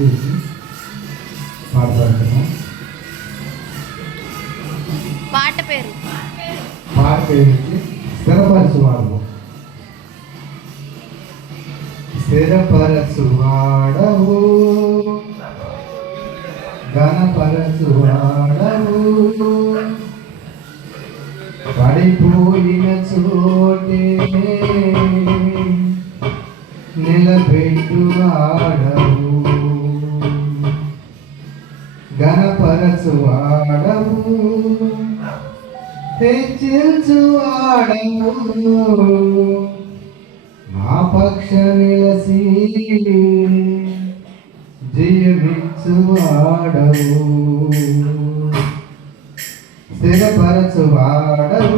చేసి మాట్లాడుతున్నాం. పాట పేరు? పాట పేరుకి స్థిరపరచువాడు. స్థిరపరచువాడవు. ఘనపరచువాడవు. పడిపోయిన చోటే నిలబెట్టువాడవు. ఘనపరచువాడవు హెచ్చించువాడవు మా పక్ష నిలసి జయమిచ్చువాడవు స్థిరపరచువాడవు.